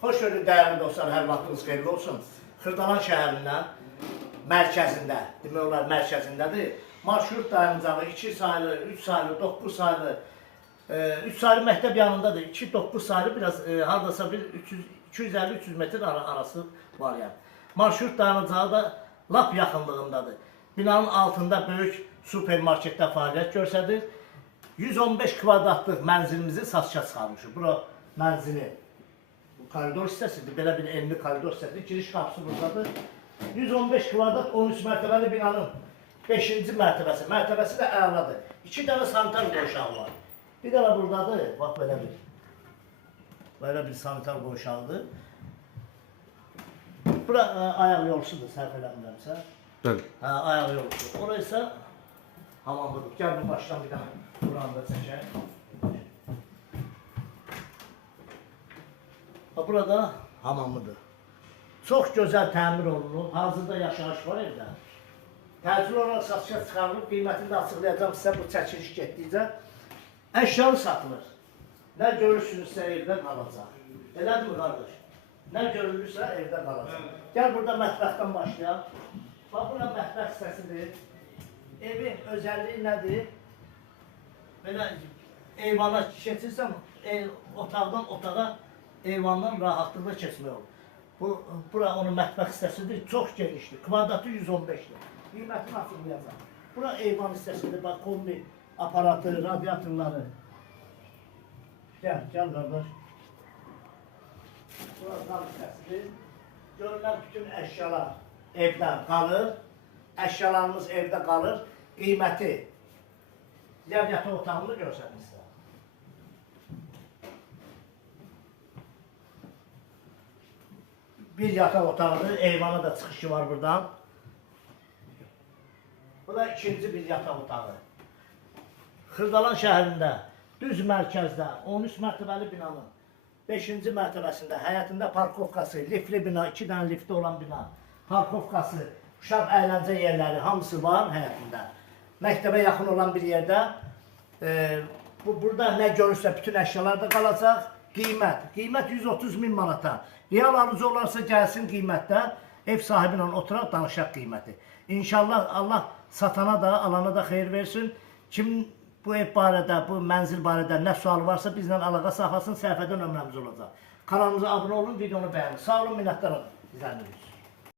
Xoş gördük dəyərli dostlar, hər vaxtınız xeyirli olsun. Xırdalan şəhərindən mərkəzində, demək olar mərkəzindədir. Marşrut dayanıcağı 2 sayılı, 3 sayılı, 9 sayılı, 3 sayılı məktəb yanındadır. 2-9 sayılı biraz hardasa bir 250-300 metr arası var yəni. Marşrut dayanıcağı da lap yaxınlığındadır. Binanın altında böyük supermarketdə fəaliyyət göstərir. 115 kvadratlıq mənzilimizi satışa çıxarmışıq. Bura mənzili, bu koridor hissəsidir, belə bir enli koridor hissəsidir. Giriş qapısı buradadır. 115 kvadrat 13 mərtəbəli binanın 5-ci mərtəbəsi. Mərtəbəsi də əladır. 2 dənə sanitar qoşağı var. Bir dənə buradadır, bax belə bir sanitar qoşağıdır. Bura ayaq yolçudur, səhv eləmirəmsə. Bəli. Ayaq yolçudur. Orası isə hamamlıdır. Gəl bu başdan bir dənə buranı da çəkək. Burada hamamıdır. Çox gözəl təmir olunub. Hazırda yaşayış var evdə. Təcil olaraq satışa çıxarılıb, qiymətini də açıqlayacağım sizə bu çəkiliş getdikcə. Əşyalı satılır. Nə görürsünüzsə evdə qalacaq. Elədir mi qardaş? Nə görülürsə evdə qalacaq. Gəl burada mətbəxdən başlayaq. Bax, bura mətbəx hissəsidir. Evin özəlliyi nədir? Belə eyvana keçirsən, otaqdan otağa eyvandan rahatlıqla keçmək olur. Bura onun mətbəx hissəsidir, çox genişdir. Kvadratı 115'dir. Qiymətini açıqlayacaq. Bura eyvan hissəsidir, bax, kombi aparatı, radiatorları. Gəl qardaş. Bura qal hissəsidir. Görülən bütün əşyalar evdə qalır. Əşyalarımız evdə qalır. Qiyməti yataq otağını görsəniz sizə. Bir yataq otağıdır, eyvana da çıxışı var buradan. Bu da ikinci bir yataq otağı. Xırdalan şəhərində, düz mərkəzdə, 13 mərtəbəli binanın 5-ci mərtəbəsində, həyətində parkovkası, liftli bina, 2 dənə lifti olan bina, parkovkası, uşaq əyləncə yerləri, hamısı var həyətində. Məktəbə yaxın olan bir yerdə, burada nə görürsə bütün əşyalar da qalacaq. Qiymət 130.000 manata. Real alıcı olarsa gəlsin qiymətdə, ev sahibi ilə oturaq danışaq qiyməti. İnşallah Allah satana da, alana da xeyir versin. Kim bu ev barədə, bu mənzil barədə nə sual varsa bizlə əlaqə saxlasın, səhifədə nömrəmiz olacaq. Kanalımıza abunə olun, videonu bəyənin. Sağ olun, minnətdarım. İzlədiniz.